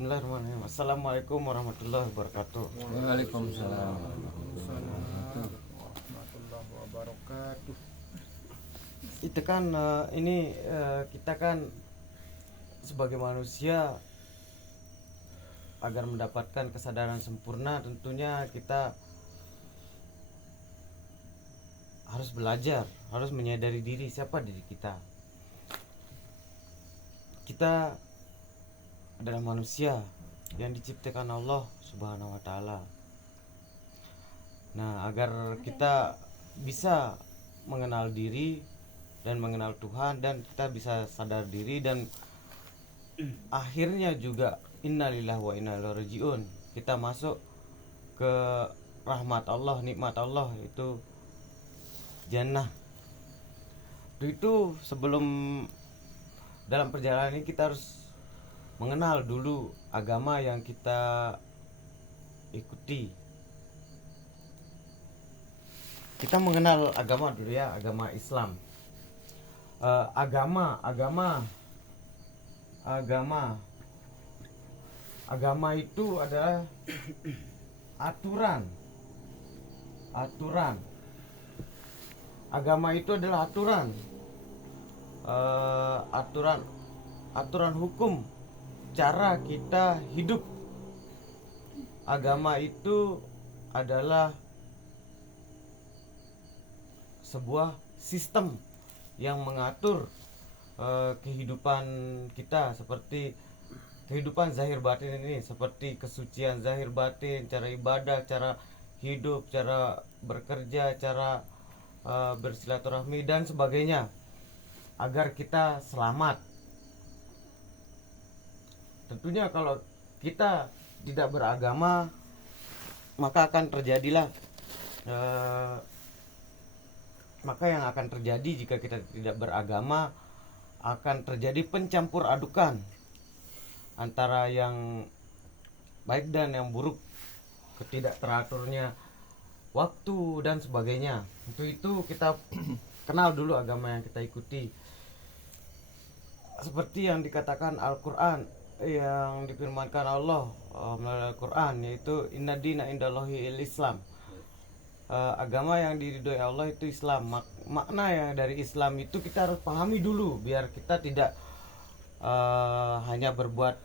Bismillahirrahmanirrahim. Assalamualaikum warahmatullahi wabarakatuh. Waalaikumsalam. Warahmatullahi wabarakatuh. Itu kan kita kan sebagai manusia agar mendapatkan kesadaran sempurna tentunya kita harus belajar, harus menyadari diri siapa diri kita. Kita adalah manusia yang diciptakan Allah Subhanahu wa taala. Nah, agar kita bisa mengenal diri dan mengenal Tuhan dan kita bisa sadar diri dan akhirnya juga innalillahi wa inna ilaihi rajiun. Kita masuk ke rahmat Allah, nikmat Allah itu jannah. Itu sebelum dalam perjalanan ini kita harus mengenal dulu agama yang kita ikuti. Kita mengenal agama dulu ya, agama Islam. Agama itu adalah aturan. Agama itu adalah aturan hukum cara kita hidup. Agama itu adalah sebuah sistem yang mengatur kehidupan kita, seperti kehidupan zahir batin ini, seperti kesucian zahir batin, cara ibadah, cara hidup, cara bekerja, cara bersilaturahmi dan sebagainya, agar kita selamat. Tentunya kalau kita tidak beragama, maka yang akan terjadi jika kita tidak beragama, akan terjadi pencampur adukan antara yang baik dan yang buruk, ketidakteraturnya waktu dan sebagainya. Untuk itu kita kenal dulu agama yang kita ikuti. Seperti yang dikatakan Al-Quran, yang difirmankan Allah melalui Al-Quran, yaitu inna dina indallahi Islam. Agama yang diridhoi Allah itu Islam. Makna yang dari Islam itu kita harus pahami dulu, biar kita tidak hanya berbuat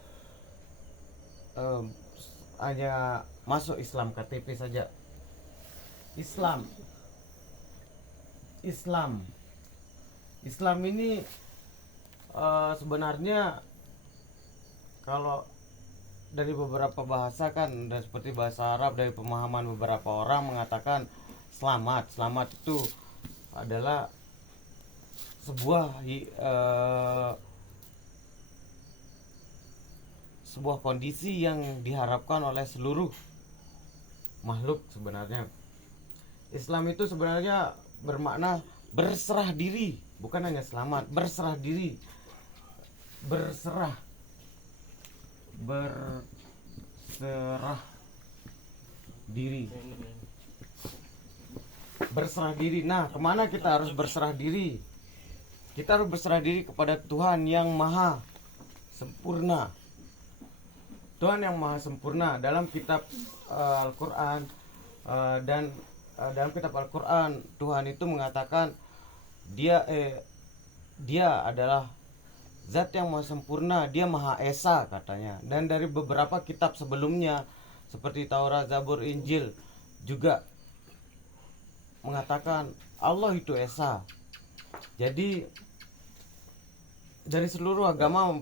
hanya masuk Islam KTP saja. Islam ini sebenarnya kalau dari beberapa bahasa kan, dan seperti bahasa Arab, dari pemahaman beberapa orang mengatakan selamat itu adalah sebuah kondisi yang diharapkan oleh seluruh makhluk. Sebenarnya Islam itu sebenarnya bermakna berserah diri, bukan hanya selamat, berserah diri, berserah diri. Nah, kemana kita harus berserah diri? Kita harus berserah diri kepada Tuhan yang maha sempurna. Tuhan yang maha sempurna. Dalam kitab Al-Quran dan dalam kitab Al-Quran, Tuhan itu mengatakan dia adalah Zat yang maha sempurna, dia maha esa katanya. Dan dari beberapa kitab sebelumnya seperti Taurat, Zabur, Injil juga mengatakan Allah itu esa. Jadi dari seluruh agama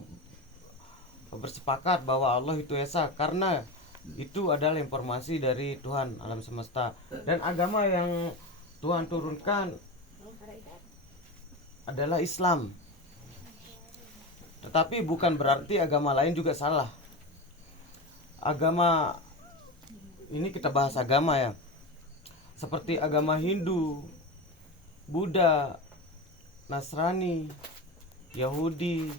bersepakat bahwa Allah itu esa, karena itu adalah informasi dari Tuhan alam semesta. Dan agama yang Tuhan turunkan adalah Islam. Tetapi bukan berarti agama lain juga salah. Agama ini kita bahas agama ya, seperti agama Hindu, Buddha, Nasrani, Yahudi.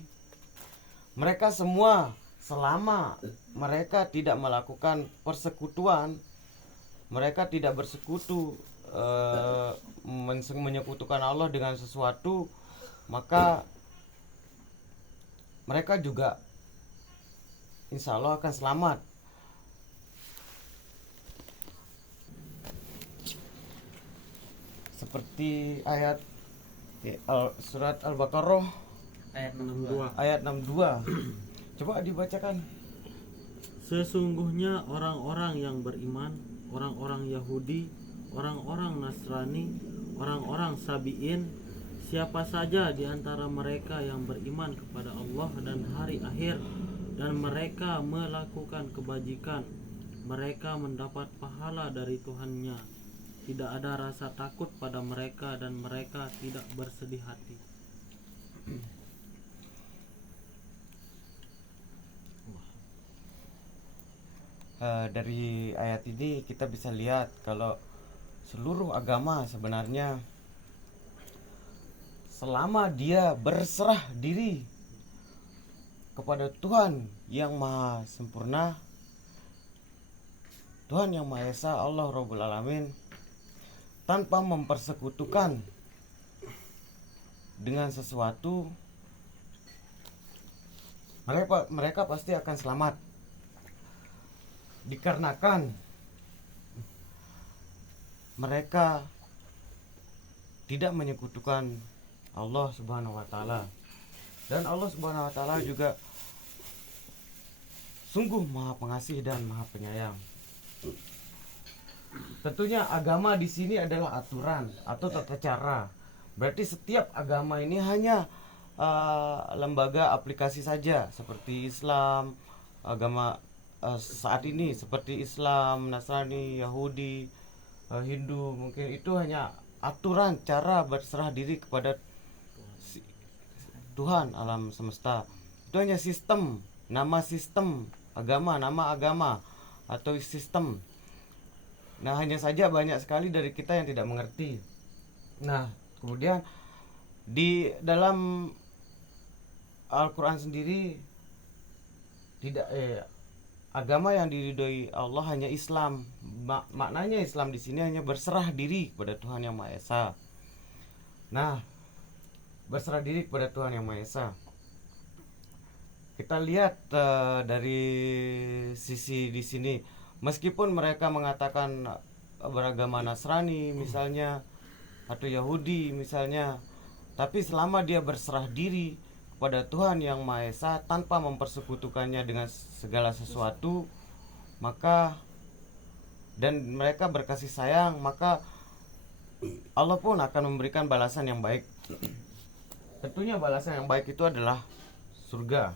Mereka semua, selama mereka tidak melakukan persekutuan, mereka tidak bersekutu menyekutukan Allah dengan sesuatu, maka mereka juga insya Allah akan selamat. Seperti ayat surat Al-Baqarah Ayat 62. ayat 62. Coba dibacakan. Sesungguhnya orang-orang yang beriman, orang-orang Yahudi, orang-orang Nasrani, orang-orang Sabi'in, siapa saja di antara mereka yang beriman kepada Allah dan hari akhir, dan mereka melakukan kebajikan, mereka mendapat pahala dari Tuhannya. Tidak ada rasa takut pada mereka dan mereka tidak bersedih hati. Dari ayat ini kita bisa lihat kalau seluruh agama sebenarnya selama dia berserah diri kepada Tuhan yang maha sempurna, Tuhan yang maha esa, Allah Rabbul Alamin, tanpa mempersekutukan dengan sesuatu, mereka pasti akan selamat. Dikarenakan mereka tidak menyekutukan Allah Subhanahu wa taala. Dan Allah Subhanahu wa taala juga sungguh Maha Pengasih dan Maha Penyayang. Tentunya agama di sini adalah aturan atau tata cara. Berarti setiap agama ini hanya lembaga aplikasi saja, seperti Islam, agama saat ini seperti Islam, Nasrani, Yahudi, Hindu, mungkin itu hanya aturan cara berserah diri kepada Tuhan alam semesta. Itu hanya sistem, nama sistem agama, nama agama atau sistem. Nah, hanya saja banyak sekali dari kita yang tidak mengerti. Nah, kemudian di dalam Al-Quran sendiri tidak agama yang diridhoi Allah hanya Islam. Maknanya Islam di sini hanya berserah diri kepada Tuhan yang Maha Esa. Nah, berserah diri kepada Tuhan yang Maha Esa. Kita lihat dari sisi di sini, meskipun mereka mengatakan beragama Nasrani misalnya atau Yahudi misalnya, tapi selama dia berserah diri kepada Tuhan yang Maha Esa tanpa mempersekutukannya dengan segala sesuatu, maka dan mereka berkasih sayang, maka Allah pun akan memberikan balasan yang baik. Tentunya balasan yang baik itu adalah surga.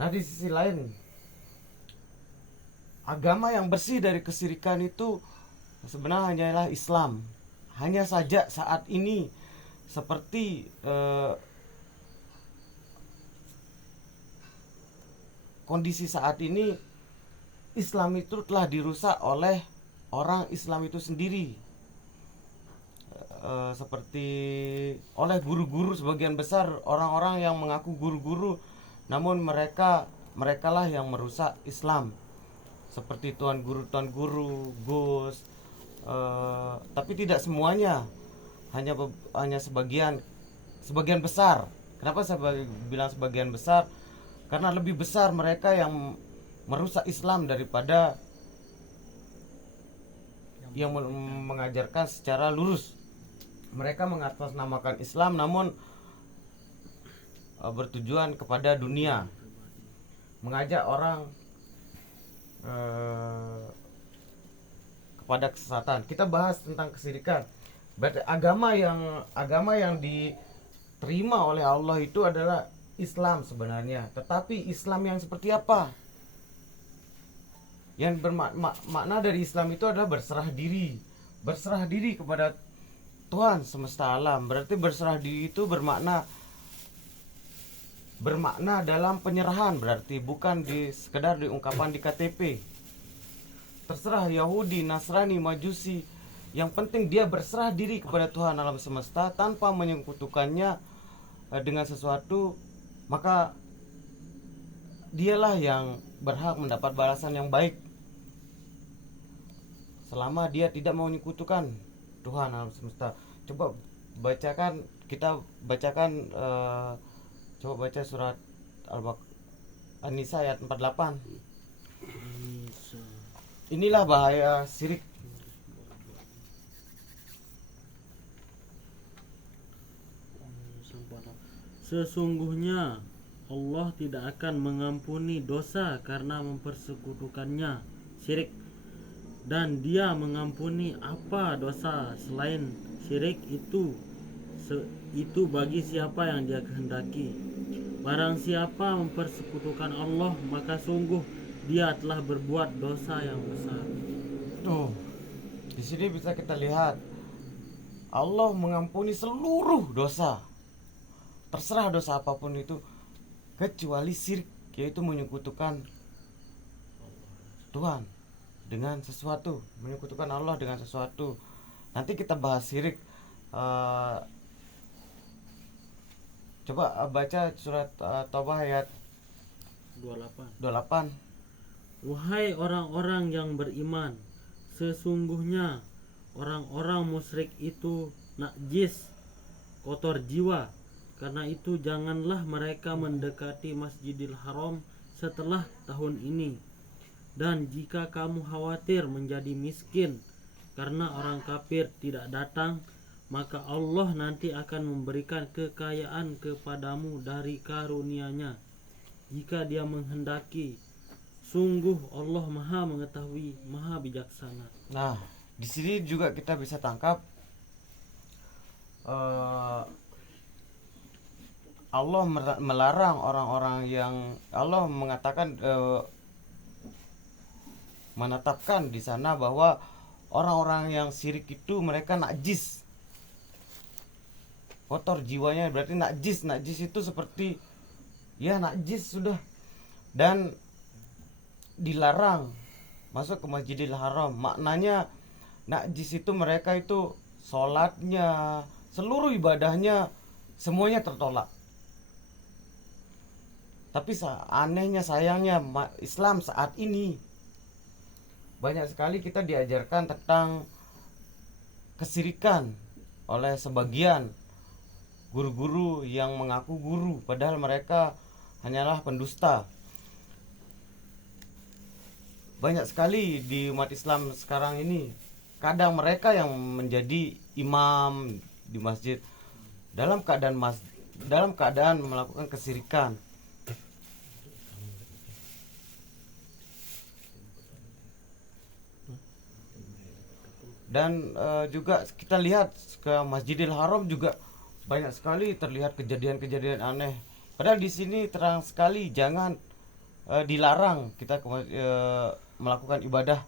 Nah, di sisi lain, agama yang bersih dari kesyirikan itu sebenarnya hanyalah Islam. Hanya saja saat ini seperti kondisi saat ini, Islam itu telah dirusak oleh orang Islam itu sendiri, seperti oleh guru-guru. Sebagian besar orang-orang yang mengaku guru-guru, namun merekalah yang merusak Islam, seperti tuan guru, Gus, tapi tidak semuanya, hanya sebagian besar. Kenapa saya bilang sebagian besar? Karena lebih besar mereka yang merusak Islam daripada yang mengajarkan secara lurus. Mereka mengatasnamakan Islam namun bertujuan kepada dunia, mengajak orang kepada kesesatan. Kita bahas tentang kesyirikan. Berarti agama yang diterima oleh Allah itu adalah Islam sebenarnya. Tetapi Islam yang seperti apa? Yang bermakna dari Islam itu adalah berserah diri. Berserah diri kepada Tuhan semesta alam. Berarti berserah diri itu bermakna dalam penyerahan, berarti bukan sekedar diungkapkan di KTP. Terserah Yahudi, Nasrani, Majusi, yang penting dia berserah diri kepada Tuhan alam semesta tanpa menyekutukannya dengan sesuatu, maka dialah yang berhak mendapat balasan yang baik selama dia tidak mau menyekutukan Tuhan alam semesta. Coba baca surat An-Nisa ayat 48. Nisa. Inilah bahaya syirik. Sesungguhnya Allah tidak akan mengampuni dosa karena mempersekutukannya, syirik, dan Dia mengampuni apa dosa selain syirik itu bagi siapa yang Dia kehendaki. Barang siapa mempersekutukan Allah, maka sungguh dia telah berbuat dosa yang besar. Tuh, di sini bisa kita lihat Allah mengampuni seluruh dosa. Terserah dosa apapun itu, kecuali syirik, yaitu menyekutukan Tuhan dengan sesuatu, menyekutukan Allah dengan sesuatu. Nanti kita bahas syirik. Coba baca surat Taubah ayat 28. Wahai orang-orang yang beriman, sesungguhnya orang-orang musyrik itu najis, kotor jiwa. Karena itu janganlah mereka mendekati Masjidil Haram setelah tahun ini. Dan jika kamu khawatir menjadi miskin karena orang kafir tidak datang, maka Allah nanti akan memberikan kekayaan kepadamu dari karunia-Nya jika Dia menghendaki. Sungguh Allah Maha mengetahui, Maha bijaksana. Nah, di sini juga kita bisa tangkap Allah melarang orang-orang yang Allah mengatakan menetapkan di sana bahwa orang-orang yang syirik itu mereka najis, kotor jiwanya. Berarti najis itu seperti ya najis sudah, dan dilarang masuk ke Masjidil Haram. Maknanya najis itu mereka itu sholatnya, seluruh ibadahnya semuanya tertolak. Tapi anehnya, sayangnya, Islam saat ini banyak sekali kita diajarkan tentang kesyirikan oleh sebagian guru-guru yang mengaku guru, padahal mereka hanyalah pendusta. Banyak sekali di umat Islam sekarang ini, kadang mereka yang menjadi imam di masjid dalam keadaan melakukan kesyirikan. Dan juga kita lihat ke Masjidil Haram juga banyak sekali terlihat kejadian-kejadian aneh. Padahal di sini terang sekali jangan dilarang kita melakukan ibadah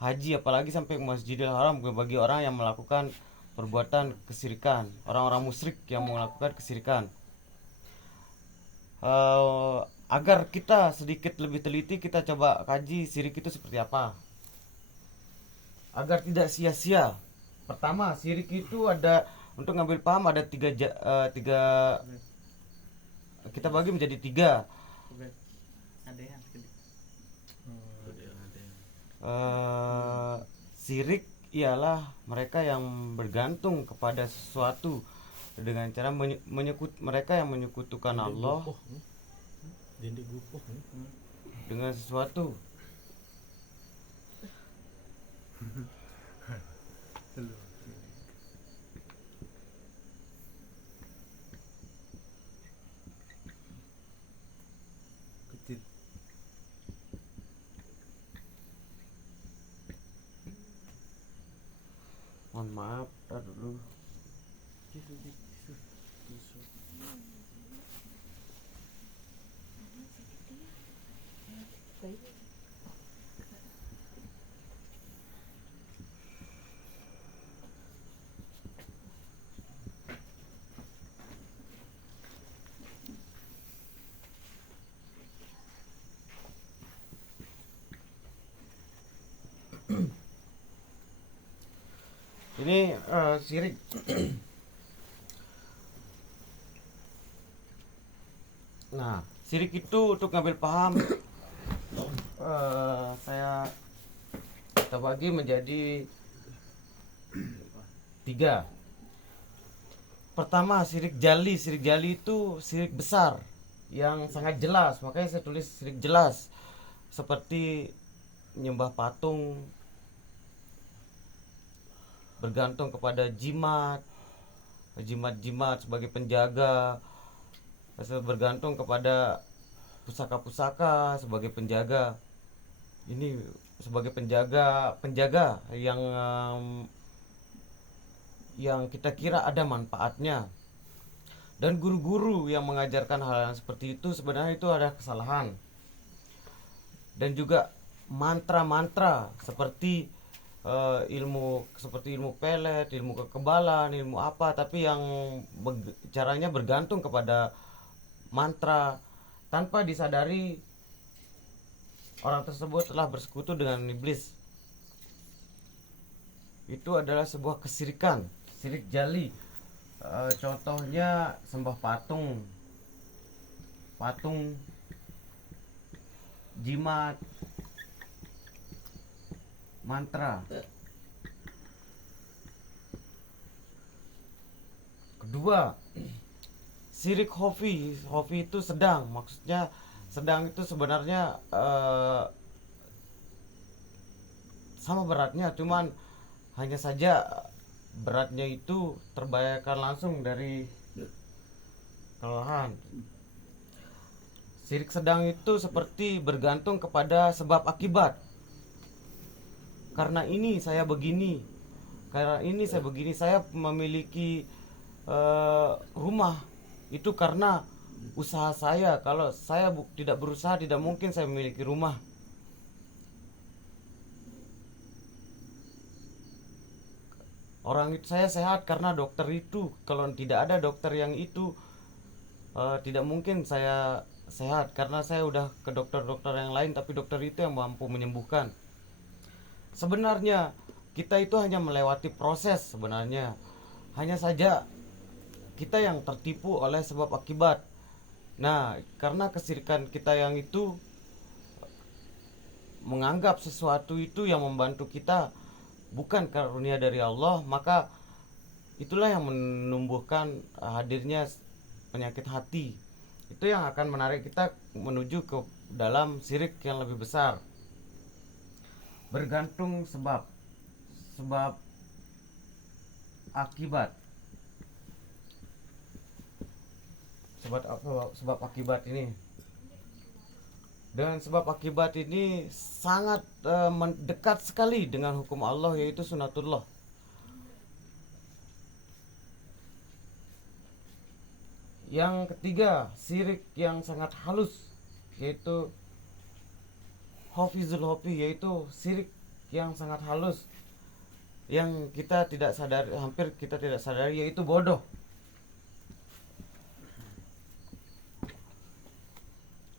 haji, apalagi sampai ke Masjidil Haram bagi orang yang melakukan perbuatan kesyirikan, orang-orang musyrik yang melakukan kesyirikan. Agar kita sedikit lebih teliti, kita coba kaji syirik itu seperti apa, agar tidak sia-sia. Pertama, syirik itu ada, untuk ngambil paham ada tiga, kita bagi menjadi tiga. Syirik ialah mereka yang bergantung kepada sesuatu dengan cara mereka yang menyekutukan Allah dengan sesuatu. Kecil. Mohon maaf, tar dulu. Ini syirik. Nah, syirik itu untuk ngambil paham, kita bagi menjadi tiga. Pertama, syirik jali. Syirik jali itu syirik besar, yang sangat jelas, makanya saya tulis syirik jelas, seperti menyembah patung, bergantung kepada jimat sebagai penjaga, bergantung kepada pusaka-pusaka sebagai penjaga. Ini sebagai penjaga yang kita kira ada manfaatnya. Dan guru-guru yang mengajarkan hal yang seperti itu sebenarnya itu ada kesalahan. Dan juga mantra-mantra seperti ilmu pelet, ilmu kekebalan, ilmu apa, tapi yang caranya bergantung kepada mantra tanpa disadari orang tersebut telah bersekutu dengan iblis. Itu adalah sebuah kesirikan, sirik jali. Contohnya sembah patung, jimat, mantra. Kedua, sirik hofi itu sedang, maksudnya sedang itu sebenarnya sama beratnya, cuman hanya saja beratnya itu terbayarkan langsung dari kelelahan. Sirik sedang itu seperti bergantung kepada sebab akibat. Karena ini saya begini, saya memiliki rumah itu karena usaha saya. Kalau saya tidak berusaha, tidak mungkin saya memiliki rumah. Orang itu, saya sehat karena dokter itu. Kalau tidak ada dokter yang itu, tidak mungkin saya sehat, karena saya udah ke dokter-dokter yang lain, tapi dokter itu yang mampu menyembuhkan. Sebenarnya kita itu hanya melewati proses sebenarnya. Hanya saja kita yang tertipu oleh sebab akibat. Nah, karena kesirikan kita yang itu menganggap sesuatu itu yang membantu kita bukan karunia dari Allah, maka itulah yang menumbuhkan hadirnya penyakit hati. Itu yang akan menarik kita menuju ke dalam syirik yang lebih besar. Bergantung sebab akibat. Sebab akibat ini. Dan sebab akibat ini sangat mendekat sekali dengan hukum Allah, yaitu sunatullah. Yang ketiga, syirik yang sangat halus, yaitu hafizul hofi, yaitu syirik yang sangat halus yang kita tidak sadari, hampir kita tidak sadari, yaitu bodoh.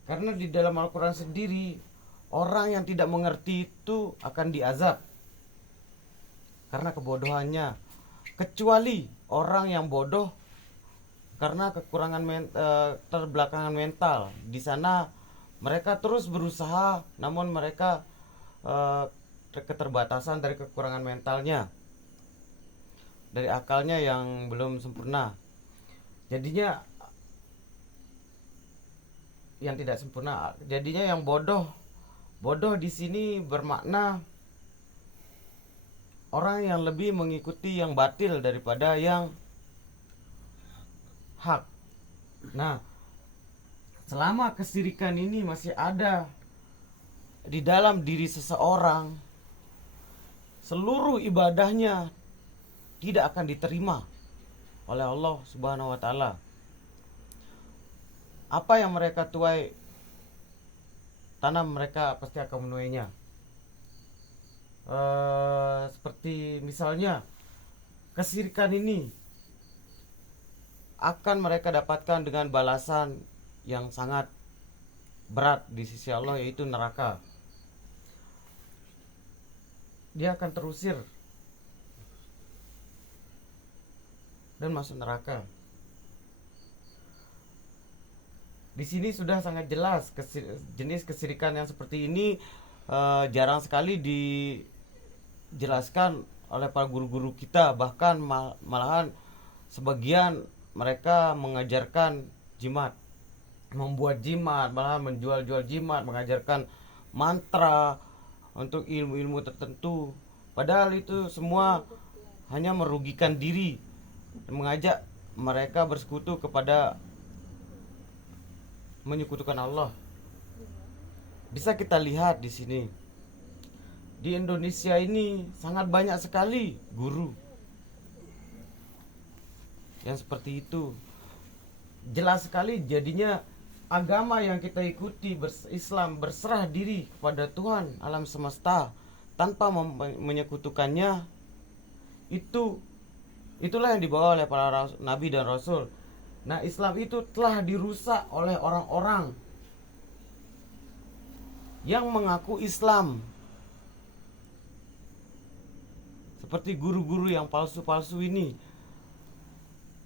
Karena di dalam Al-Quran sendiri, orang yang tidak mengerti itu akan diazab karena kebodohannya, kecuali orang yang bodoh karena kekurangan terbelakangan mental. Di sana mereka terus berusaha, namun mereka keterbatasan dari kekurangan mentalnya, dari akalnya yang belum sempurna. Jadinya yang tidak sempurna, jadinya yang bodoh di sini bermakna orang yang lebih mengikuti yang batil daripada yang hak. Nah, selama kesirikan ini masih ada di dalam diri seseorang, seluruh ibadahnya tidak akan diterima oleh Allah Subhanahu wa taala. Apa yang mereka tuai tanam, mereka pasti akan menuainya. Seperti misalnya kesirikan ini akan mereka dapatkan dengan balasan yang sangat berat di sisi Allah, yaitu neraka. Dia akan terusir dan masuk neraka. Di sini sudah sangat jelas jenis kesirikan yang seperti ini jarang sekali dijelaskan oleh para guru-guru kita. Bahkan malahan sebagian mereka mengajarkan jimat. membuat jimat, malah menjual-jual jimat, mengajarkan mantra untuk ilmu-ilmu tertentu. Padahal itu semua hanya merugikan diri dan mengajak mereka bersekutu kepada menyekutukan Allah. Bisa kita lihat di sini. Di Indonesia ini sangat banyak sekali guru yang seperti itu. Jelas sekali jadinya agama yang kita ikuti Islam berserah diri kepada Tuhan alam semesta tanpa menyekutukannya, itulah yang dibawa oleh para nabi dan rasul. Nah, Islam itu telah dirusak oleh orang-orang yang mengaku Islam, seperti guru-guru yang palsu-palsu ini.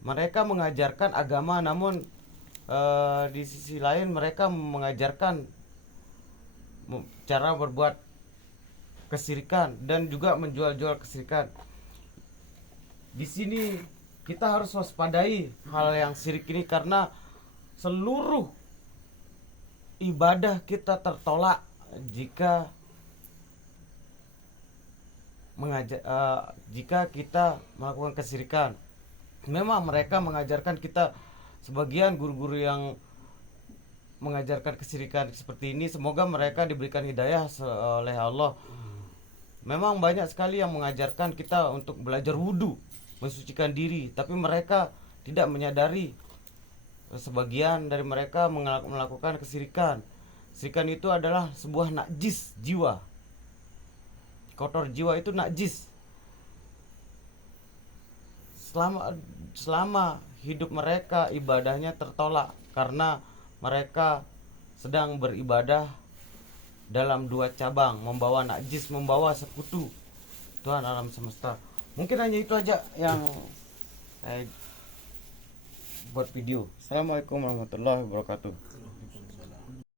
Mereka mengajarkan agama, namun di sisi lain mereka mengajarkan cara berbuat kesirikan dan juga menjual-jual kesirikan. Di sini kita harus waspadai hal yang syirik ini, karena seluruh ibadah kita tertolak jika kita melakukan kesirikan. Memang mereka mengajarkan kita, sebagian guru-guru yang mengajarkan kesirikan seperti ini, semoga mereka diberikan hidayah oleh Allah. Memang banyak sekali yang mengajarkan kita untuk belajar wudhu, mensucikan diri, tapi mereka tidak menyadari sebagian dari mereka melakukan kesirikan. Kesirikan itu adalah sebuah najis jiwa. Kotor jiwa itu najis. Selama hidup mereka ibadahnya tertolak karena mereka sedang beribadah dalam dua cabang, membawa najis, membawa sekutu Tuhan alam semesta. Mungkin hanya itu aja yang saya buat video. Assalamualaikum warahmatullahi wabarakatuh.